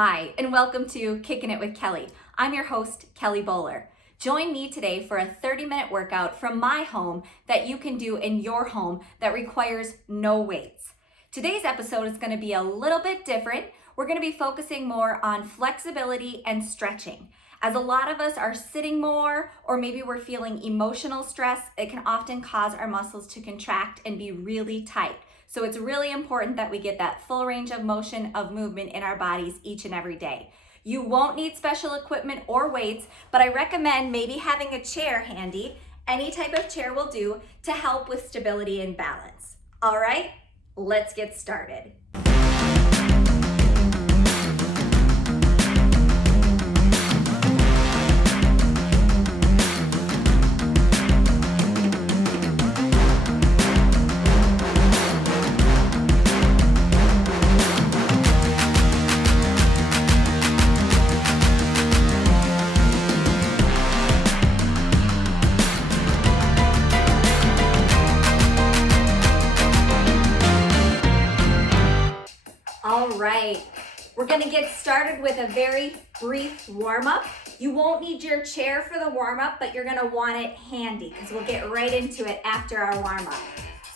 Hi, and welcome to Kickin' It with Kelly. I'm your host, Kelly Bowler. Join me today for a 30-minute workout from my home that you can do in your home that requires no weights. Today's episode is going to be a little bit different. We're going to be focusing more on flexibility and stretching. As a lot of us are sitting more, or maybe we're feeling emotional stress, it can often cause our muscles to contract and be really tight. So it's really important that we get that full range of motion of movement in our bodies each and every day. You won't need special equipment or weights, but I recommend maybe having a chair handy. Any type of chair will do to help with stability and balance. All right, let's get started. All right, we're gonna get started with a very brief warm-up. You won't need your chair for the warm-up, but you're gonna want it handy because we'll get right into it after our warm-up.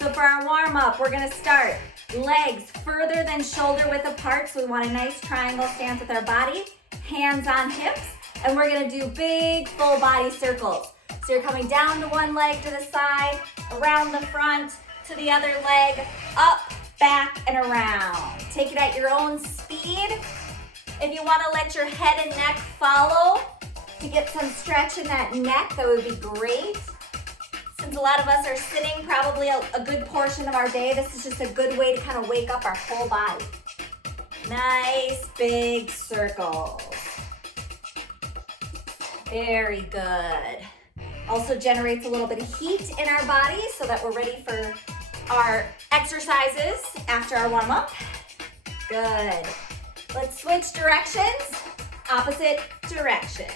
So for our warm-up, we're gonna start legs further than shoulder width apart. So we want a nice triangle stance with our body, hands on hips, and we're gonna do big full body circles. So you're coming down to one leg to the side, around the front, to the other leg, up, back, and around. Take it at your own speed. If you want to let your head and neck follow to get some stretch in that neck, that would be great. Since a lot of us are sitting probably a good portion of our day, this is just a good way to kind of wake up our whole body. Nice big circles. Very good. Also generates a little bit of heat in our body so that we're ready for our exercises after our warm-up. Good. Let's switch directions. Opposite direction.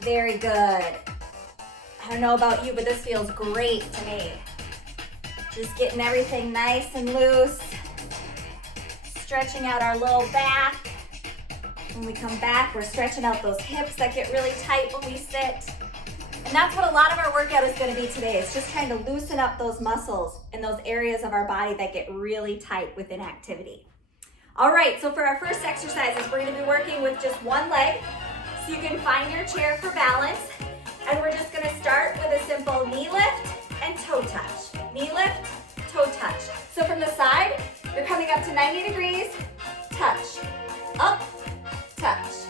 Very good. I don't know about you, but this feels great to me. Just getting everything nice and loose. Stretching out our low back. When we come back, we're stretching out those hips that get really tight when we sit. And that's what a lot of our workout is going to be today. It's just trying to loosen up those muscles in those areas of our body that get really tight with inactivity. All right, so for our first exercises, we're going to be working with just one leg. So you can find your chair for balance. And we're just going to start with a simple knee lift and toe touch. Knee lift, toe touch. So from the side, you're coming up to 90 degrees, touch, up, touch,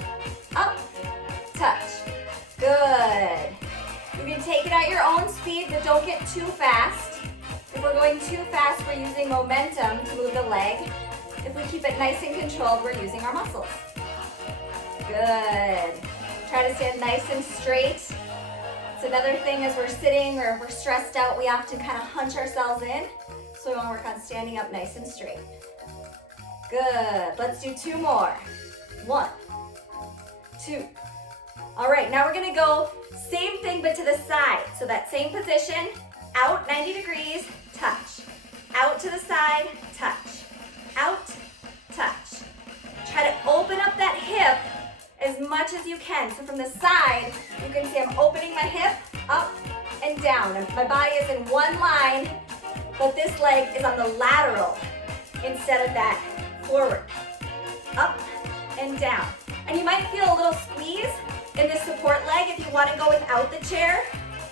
up, touch. Good. You can take it at your own speed, but don't get too fast. If we're going too fast, we're using momentum to move the leg. If we keep it nice and controlled, we're using our muscles. Good. Try to stand nice and straight. It's another thing as we're sitting or we're stressed out, we often kind of hunch ourselves in. So we want to work on standing up nice and straight. Good. Let's do two more. 1, 2. All right, now we're gonna go same thing but to the side. So that same position, out 90 degrees, touch. Out to the side, touch. Out, touch. Try to open up that hip as much as you can. So from the side, you can see I'm opening my hip up and down. And my body is in one line, but this leg is on the lateral instead of that forward. Up and down. And you might feel a little squeeze in this support leg. If you want to go without the chair,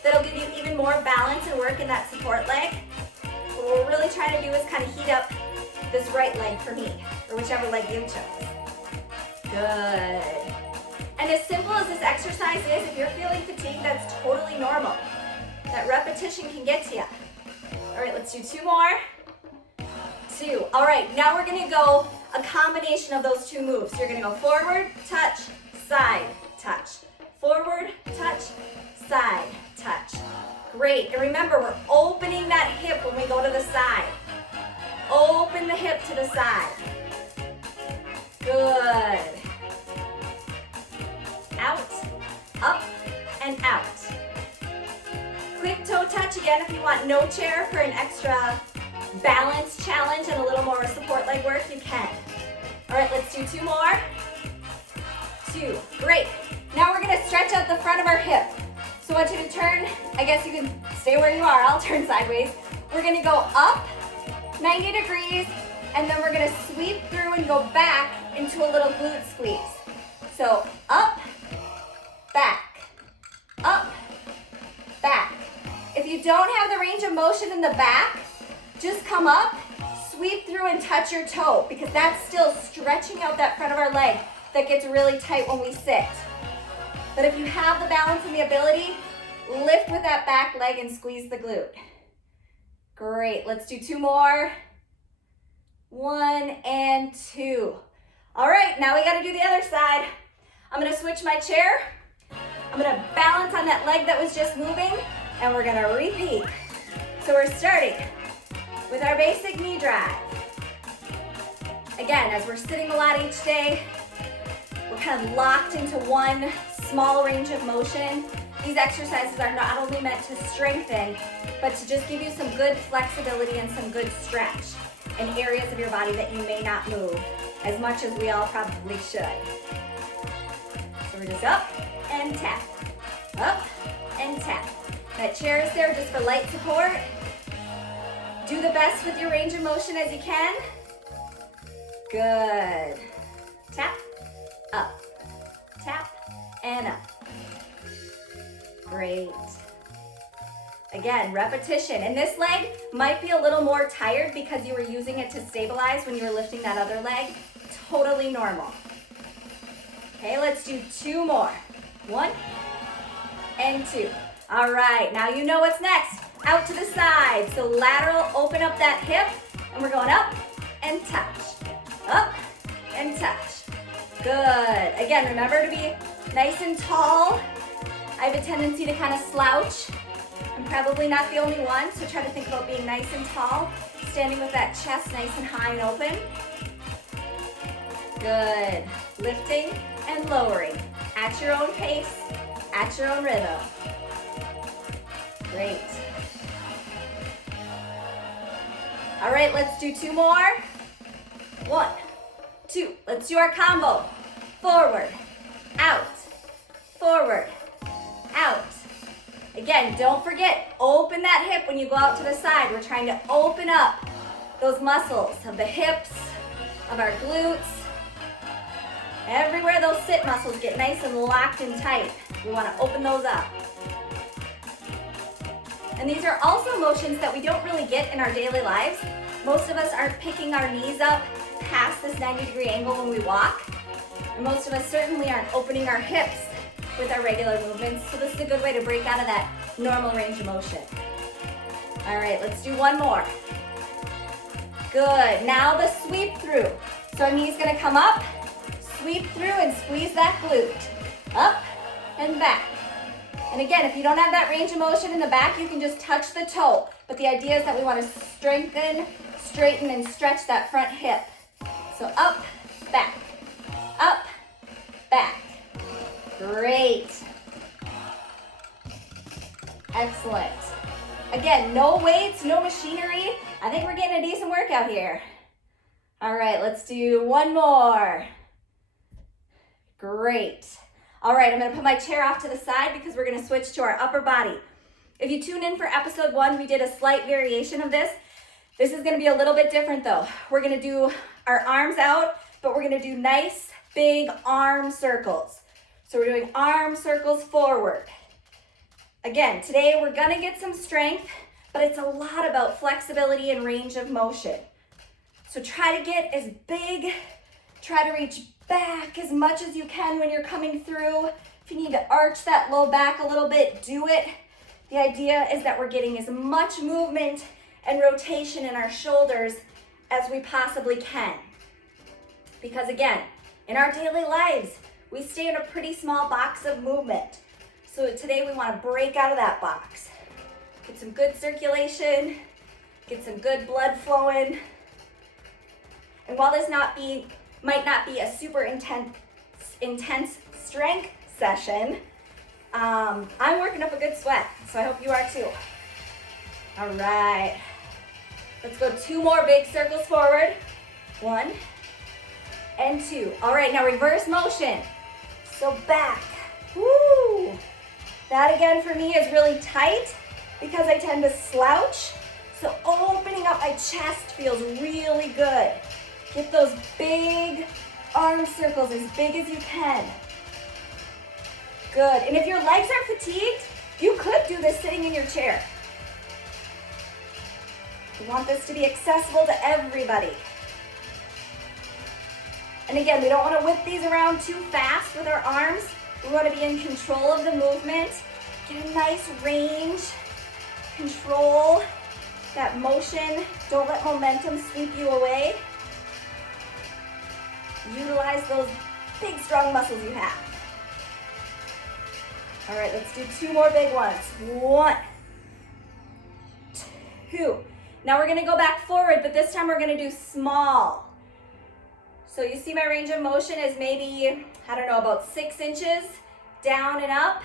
that'll give you even more balance and work in that support leg. What we're really trying to do is kind of heat up this right leg for me, or whichever leg you chose. Good. And as simple as this exercise is, if you're feeling fatigued, that's totally normal. That repetition can get to you. All right, let's do 2 more. 2. All right, now we're gonna go a combination of those 2 moves. So you're gonna go forward, touch, side, touch. Forward, touch, side, touch. Great, and remember, we're opening that hip when we go to the side. Open the hip to the side. Good. Out, up, and out. Quick toe touch again if you want no chair for an extra balance challenge and a little more support leg work, you can. All right, let's do 2 more. 2, great. Now we're gonna stretch out the front of our hip. So I want you to turn, I guess you can stay where you are, I'll turn sideways. We're gonna go up 90 degrees, and then we're gonna sweep through and go back into a little glute squeeze. So up, back, up, back. If you don't have the range of motion in the back, just come up, sweep through and touch your toe, because that's still stretching out that front of our leg that gets really tight when we sit. But if you have the balance and the ability, lift with that back leg and squeeze the glute. Great, let's do 2 more. 1 and 2. All right, now we gotta do the other side. I'm gonna switch my chair. I'm gonna balance on that leg that was just moving, and we're gonna repeat. So we're starting with our basic knee drive. Again, as we're sitting a lot each day, we're kind of locked into one small range of motion. These exercises are not only meant to strengthen, but to just give you some good flexibility and some good stretch in areas of your body that you may not move as much as we all probably should. So we're just up and tap, up and tap. That chair is there just for light support. Do the best with your range of motion as you can. Good. Tap, up, tap, and up. Great. Again, repetition. And this leg might be a little more tired because you were using it to stabilize when you were lifting that other leg. Totally normal. Okay, let's do 2 more. 1 and 2. All right, now you know what's next. Out to the side. So lateral, open up that hip, and we're going up and touch. Up and touch. Good. Again, remember to be nice and tall. I have a tendency to kind of slouch. I'm probably not the only one, so try to think about being nice and tall, standing with that chest nice and high and open. Good. Lifting and lowering at your own pace, at your own rhythm. Great. All right, let's do 2 more. 1, 2. Let's do our combo. Forward, out, forward, out. Again, don't forget, open that hip when you go out to the side. We're trying to open up those muscles of the hips, of our glutes. Everywhere those sit muscles get nice and locked and tight, we want to open those up. And these are also motions that we don't really get in our daily lives. Most of us aren't picking our knees up past this 90-degree angle when we walk. And most of us certainly aren't opening our hips with our regular movements. So this is a good way to break out of that normal range of motion. All right, let's do 1 more. Good, now the sweep through. So our knee's gonna come up, sweep through and squeeze that glute. Up and back. And again, if you don't have that range of motion in the back, you can just touch the toe. But the idea is that we want to strengthen, straighten, and stretch that front hip. So up, back, up, back. Great. Excellent. Again, no weights, no machinery. I think we're getting a decent workout here. All right, let's do 1 more. Great. All right, I'm gonna put my chair off to the side because we're gonna switch to our upper body. If you tune in for episode 1, we did a slight variation of this. This is gonna be a little bit different though. We're gonna do our arms out, but we're gonna do nice, big arm circles. So we're doing arm circles forward. Again, today we're gonna get some strength, but it's a lot about flexibility and range of motion. So try to get as big, try to reach back as much as you can when you're coming through. If you need to arch that low back a little bit, do it. The idea is that we're getting as much movement and rotation in our shoulders as we possibly can. Because again, in our daily lives, we stay in a pretty small box of movement. So today we want to break out of that box. Get some good circulation, get some good blood flowing. And while this might not be a super intense strength session, I'm working up a good sweat, so I hope you are too. All right, let's go 2 more big circles forward. 1 and 2. All right, now reverse motion. So back, woo. That again for me is really tight because I tend to slouch. So opening up my chest feels really good. Get those big arm circles as big as you can. Good, and if your legs are fatigued, you could do this sitting in your chair. We want this to be accessible to everybody. And again, we don't want to whip these around too fast with our arms. We want to be in control of the movement. Get a nice range. Control that motion. Don't let momentum sweep you away. Utilize those big, strong muscles you have. All right, let's do 2 more big ones. 1, 2. Now we're gonna go back forward, but this time we're gonna do small. So you see my range of motion is maybe, I don't know, about 6 inches down and up.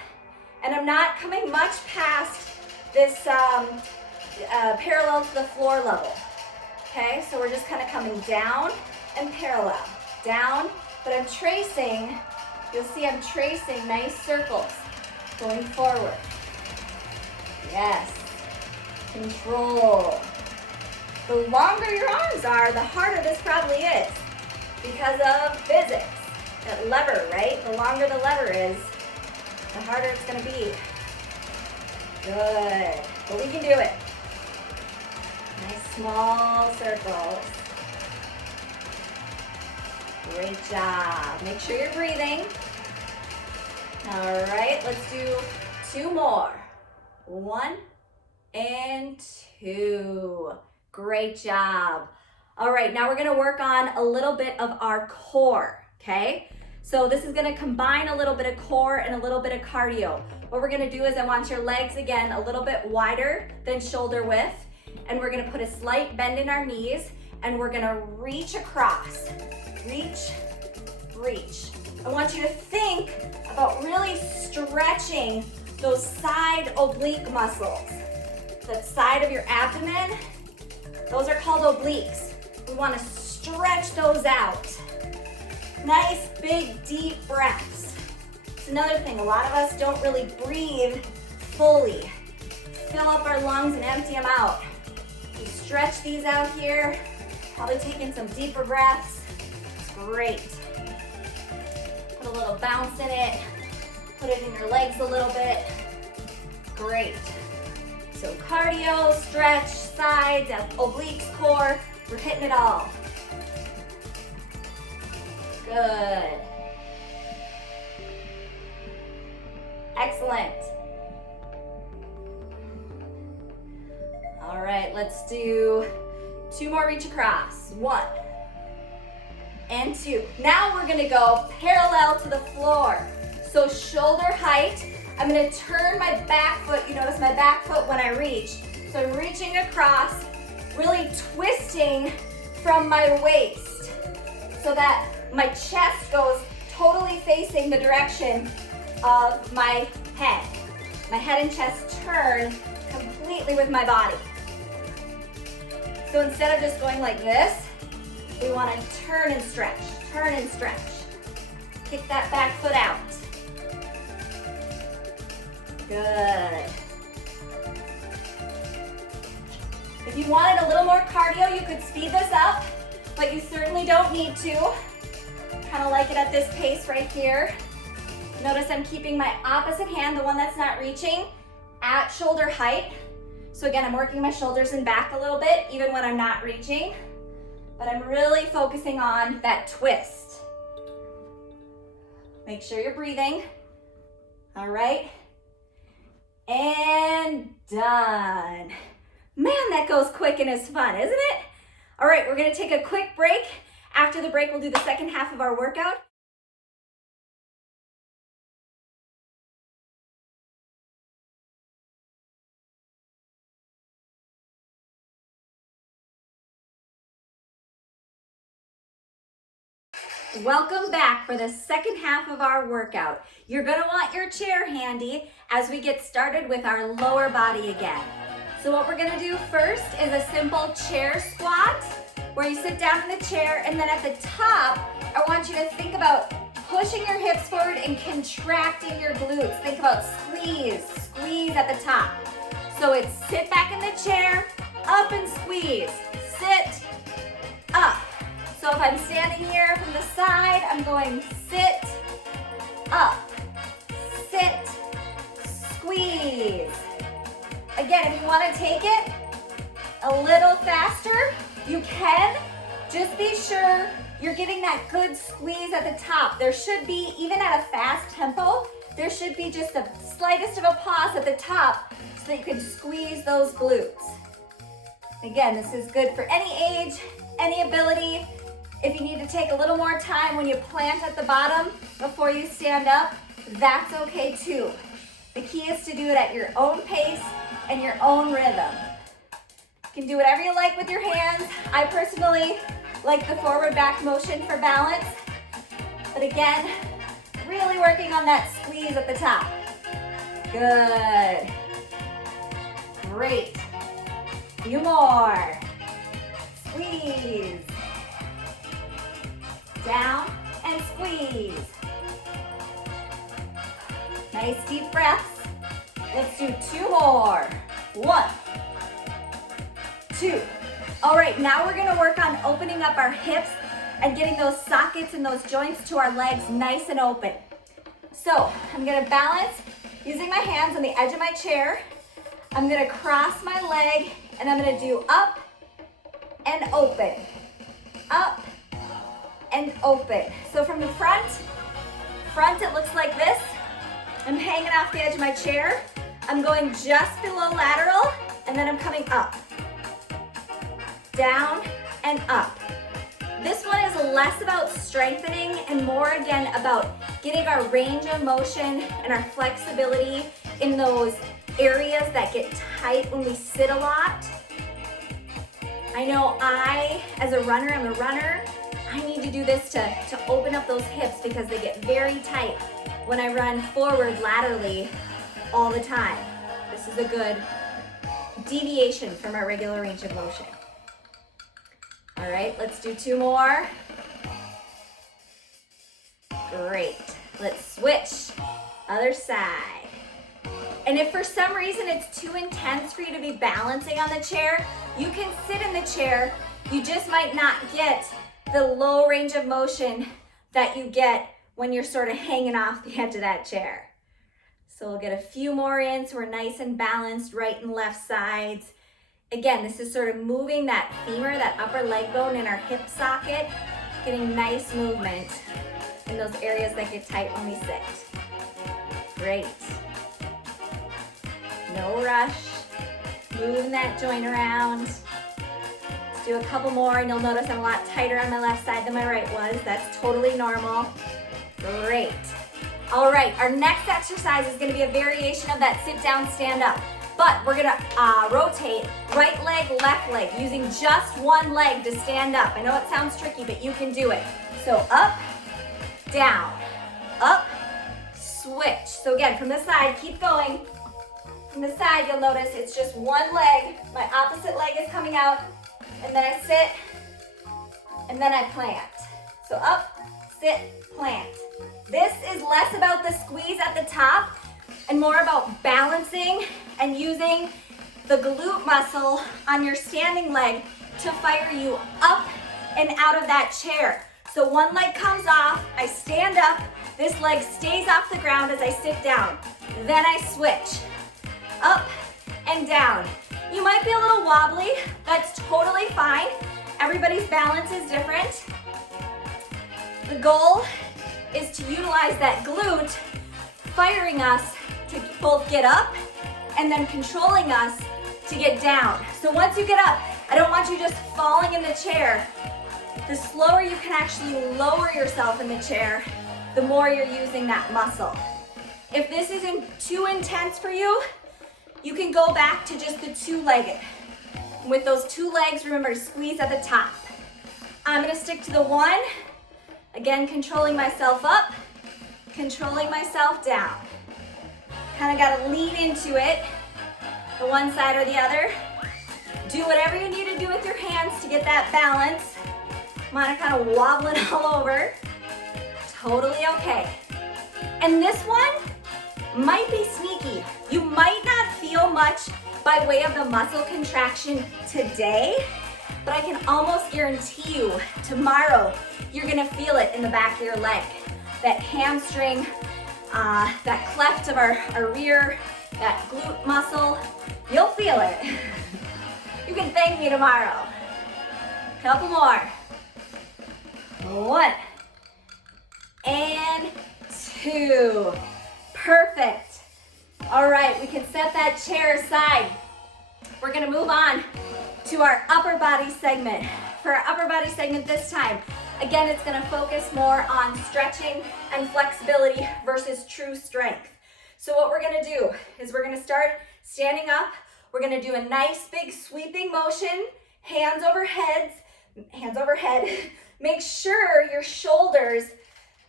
And I'm not coming much past this parallel to the floor level. Okay, so we're just kind of coming down and parallel. Down, but I'm tracing, you'll see I'm tracing nice circles going forward. Yes, control. The longer your arms are, the harder this probably is because of physics. That lever, right? The longer the lever is, the harder it's gonna be. Good, but we can do it. Nice small circles. Great job. Make sure you're breathing. All right, let's do 2 more. 1 and 2. Great job. All right, now we're gonna work on a little bit of our core, okay? So this is gonna combine a little bit of core and a little bit of cardio. What we're gonna do is I want your legs, again, a little bit wider than shoulder width, and we're gonna put a slight bend in our knees, and we're gonna reach across. Reach, reach. I want you to think about really stretching those side oblique muscles. The side of your abdomen, those are called obliques. We want to stretch those out. Nice, big, deep breaths. It's another thing, a lot of us don't really breathe fully. Fill up our lungs and empty them out. We stretch these out here, probably taking some deeper breaths. It's great. Put a little bounce in it. Put it in your legs a little bit. Great. So cardio, stretch, sides, obliques, core, we're hitting it all. Good. Excellent. All right, let's do 2 more reach across. 1 and 2. Now we're gonna go parallel to the floor. So shoulder height. I'm gonna turn my back foot. You notice my back foot when I reach. So I'm reaching across, really twisting from my waist so that my chest goes totally facing the direction of my head. My head and chest turn completely with my body. So instead of just going like this, we want to turn and stretch, turn and stretch. Kick that back foot out. Good. If you wanted a little more cardio, you could speed this up, but you certainly don't need to. Kind of like it at this pace right here. Notice I'm keeping my opposite hand, the one that's not reaching, at shoulder height. So again, I'm working my shoulders and back a little bit, even when I'm not reaching, but I'm really focusing on that twist. Make sure you're breathing. All right. And done. Man, that goes quick and is fun, isn't it? All right, we're gonna take a quick break. After the break, we'll do the second half of our workout. Welcome back for the second half of our workout. You're gonna want your chair handy as we get started with our lower body again. So what we're gonna do first is a simple chair squat. where you sit down in the chair, and then at the top, I want you to think about pushing your hips forward and contracting your glutes. Think about squeeze, squeeze at the top. So it's sit back in the chair, up and squeeze, sit, up. So if I'm standing here from the side, I'm going sit, up, sit, squeeze. Again, if you want to take it a little faster, you can. Just be sure you're getting that good squeeze at the top. There should be, even at a fast tempo, there should be just the slightest of a pause at the top so that you can squeeze those glutes. Again, this is good for any age, any ability. If you need to take a little more time when you plant at the bottom before you stand up, that's okay too. The key is to do it at your own pace and your own rhythm. You can do whatever you like with your hands. I personally like the forward back motion for balance. But again, really working on that squeeze at the top. Good. Great. Few more. Squeeze. Down and squeeze. Nice deep breaths. Let's do 2 more. 1, 2. All right, now we're gonna work on opening up our hips and getting those sockets and those joints to our legs nice and open. So I'm gonna balance using my hands on the edge of my chair. I'm gonna cross my leg and I'm gonna do up and open, up and open. So from the front it looks like this. I'm hanging off the edge of my chair. I'm going just below lateral and then I'm coming up, down and up. This one is less about strengthening and more again about getting our range of motion and our flexibility in those areas that get tight when we sit a lot. I know as a runner, I'm a runner, I need to do this to open up those hips because they get very tight when I run forward laterally all the time. This is a good deviation from our regular range of motion. All right, let's do 2 more. Great. Let's switch. Other side. And if for some reason it's too intense for you to be balancing on the chair, you can sit in the chair. You just might not get the low range of motion that you get when you're sort of hanging off the edge of that chair. So we'll get a few more in so we're nice and balanced right and left sides. Again, this is sort of moving that femur, that upper leg bone in our hip socket, getting nice movement in those areas that get tight when we sit. Great. No rush. Moving that joint around. Let's do a couple more and you'll notice I'm a lot tighter on my left side than my right was. That's totally normal. Great. All right, our next exercise is gonna be a variation of that sit down, stand up. But we're gonna rotate right leg, left leg, using just one leg to stand up. I know it sounds tricky, but you can do it. So up, down, up, switch. So again, from the side, keep going. From the side, you'll notice it's just one leg. My opposite leg is coming out, and then I sit, and then I plant. So up, sit, plant. This is less about the squeeze at the top and more about balancing and using the glute muscle on your standing leg to fire you up and out of that chair. So one leg comes off, I stand up, this leg stays off the ground as I sit down. Then I switch, up and down. You might be a little wobbly, that's totally fine. Everybody's balance is different. The goal is to utilize that glute, firing us to both get up and then controlling us to get down. So once you get up, I don't want you just falling in the chair. The slower you can actually lower yourself in the chair, the more you're using that muscle. If this isn't too intense for you, you can go back to just the 2-legged. With those 2 legs, remember to squeeze at the top. I'm gonna stick to the 1. Again, controlling myself up, controlling myself down. Kind of gotta lean into it, the one side or the other. Do whatever you need to do with your hands to get that balance. Mine are kind of wobbling all over. Totally okay. And this one might be sneaky. You might not feel much by way of the muscle contraction today, but I can almost guarantee you tomorrow you're gonna feel it in the back of your leg. That hamstring, that cleft of our rear, that glute muscle, you'll feel it. You can thank me tomorrow. Couple more. 1 and 2. Perfect. All right, we can set that chair aside. We're gonna move on to our upper body segment. For our upper body segment this time, again, it's gonna focus more on stretching and flexibility versus true strength. So what we're gonna do is we're gonna start standing up. We're gonna do a nice big sweeping motion, hands over head. Make sure your shoulders,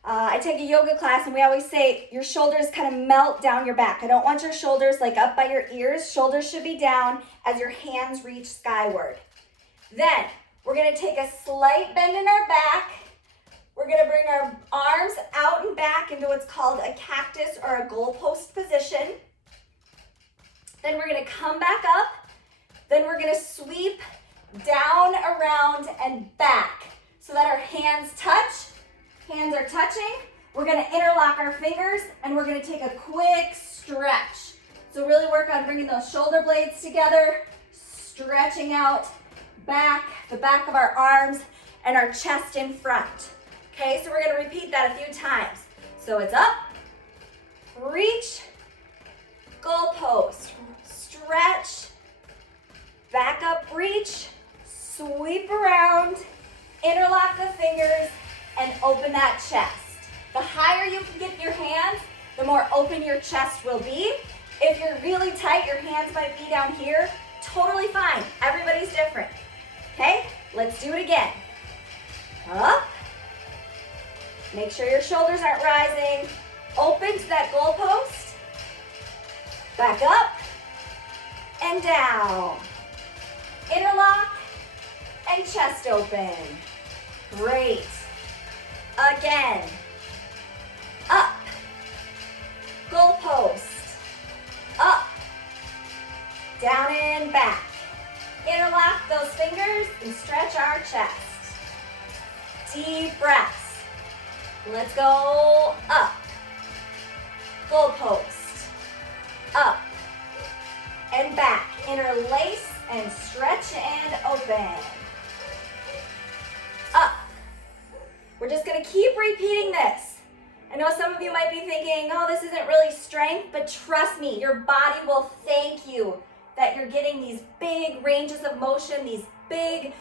I take a yoga class and we always say your shoulders kind of melt down your back. I don't want your shoulders like up by your ears. Shoulders should be down as your hands reach skyward. Then we're gonna take a slight bend in our back. We're gonna bring our arms out and back into what's called a cactus or a goalpost position. Then we're gonna come back up. Then we're gonna sweep down, around, and back so that our hands touch. Hands are touching. We're gonna interlock our fingers and we're gonna take a quick stretch. So really work on bringing those shoulder blades together, stretching out back, the back of our arms and our chest in front. Okay, so we're gonna repeat that a few times. So it's up, reach, goalpost, stretch, back up, reach, sweep around, interlock the fingers, and open that chest. The higher you can get your hands, the more open your chest will be. If you're really tight, your hands might be down here. Totally fine. Everybody's different. Okay, let's do it again. Up. Make sure your shoulders aren't rising. Open to that goalpost. Back up and down. Interlock and chest open. Great. Again. Up. Goalpost. Up. Down and back. Interlock those fingers and stretch our chest. Deep breaths. Let's go up. Goalpost. Up. And back. Interlace and stretch and open. Up. We're just gonna keep repeating this. I know some of you might be thinking, oh, this isn't really strength, but trust me, your body will thank you that you're getting these big ranges of motion, these big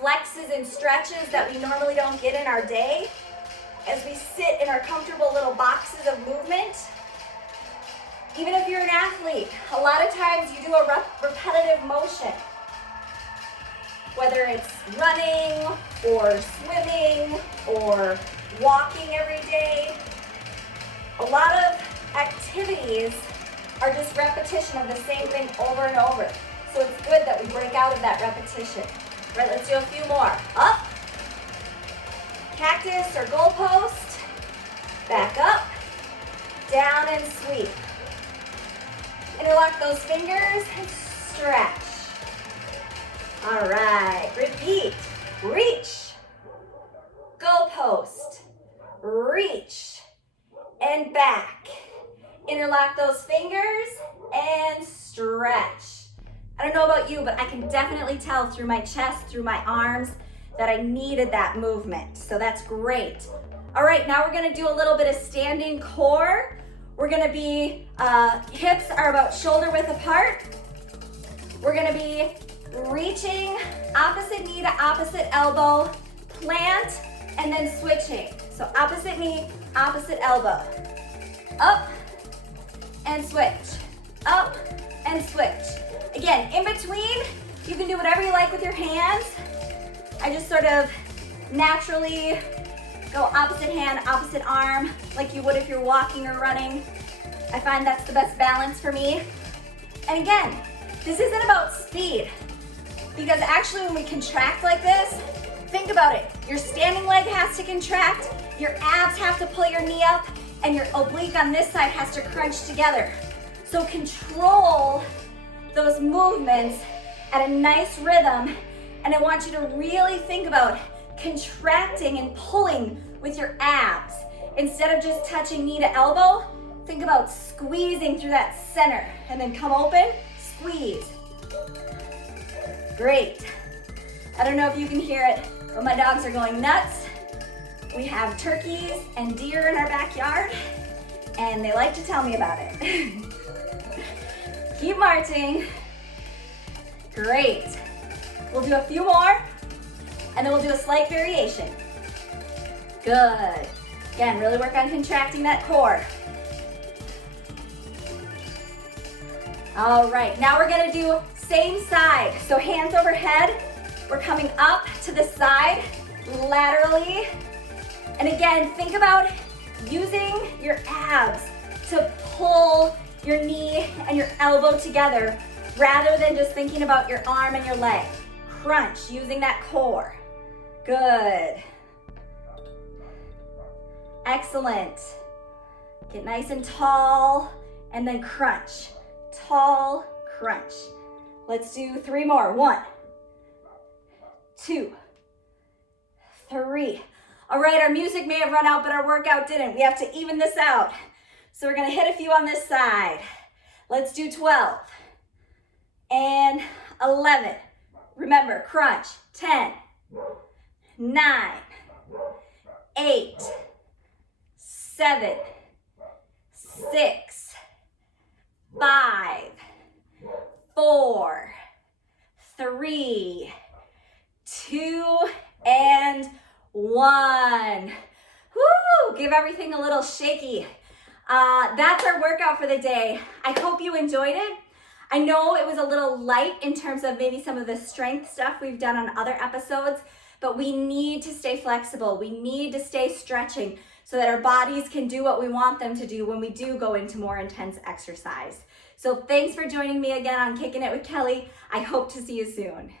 flexes and stretches that we normally don't get in our day as we sit in our comfortable little boxes of movement. Even if you're an athlete, a lot of times you do a repetitive motion. Whether it's running or swimming or walking every day, a lot of activities are just repetition of the same thing over and over. So it's good that we break out of that repetition. Right, let's do a few more. Up, cactus or goalpost, back up, down and sweep. Interlock those fingers and stretch. All right, repeat. Reach, goalpost, reach, and back. Interlock those fingers and stretch. I don't know about you, but I can definitely tell through my chest, through my arms, that I needed that movement. So that's great. All right, now we're gonna do a little bit of standing core. We're gonna be, hips are about shoulder width apart. We're gonna be reaching opposite knee to opposite elbow, plant, and then switching. So opposite knee, opposite elbow. Up and switch. Up and switch. Again, in between, you can do whatever you like with your hands. I just sort of naturally go opposite hand, opposite arm, like you would if you're walking or running. I find that's the best balance for me. And again, this isn't about speed. Because actually when we contract like this, think about it. Your standing leg has to contract, your abs have to pull your knee up, and your oblique on this side has to crunch together. So control those movements at a nice rhythm, and I want you to really think about contracting and pulling with your abs. Instead of just touching knee to elbow, think about squeezing through that center, and then come open, squeeze. Great. I don't know if you can hear it, but my dogs are going nuts. We have turkeys and deer in our backyard, and they like to tell me about it. Keep marching. Great. We'll do a few more, and then we'll do a slight variation. Good. Again, really work on contracting that core. All right, now we're gonna do same side. So hands overhead, we're coming up to the side, laterally. And again, think about using your abs to pull your knee and your elbow together rather than just thinking about your arm and your leg. Crunch, using that core. Good. Excellent. Get nice and tall, and then crunch. Tall, crunch. Let's do 3 more. 1, 2, 3. All right, our music may have run out, but our workout didn't. We have to even this out. So we're gonna hit a few on this side. Let's do 12 and 11. Remember, crunch. 10, 9, 8, 7, 6, 5, 4, 3, 2, and 1. Woo! Give everything a little shaky. That's our workout for the day. I hope you enjoyed it. I know it was a little light in terms of maybe some of the strength stuff we've done on other episodes, but we need to stay flexible. We need to stay stretching so that our bodies can do what we want them to do when we do go into more intense exercise. So thanks for joining me again on Kicking It with Kelly. I hope to see you soon.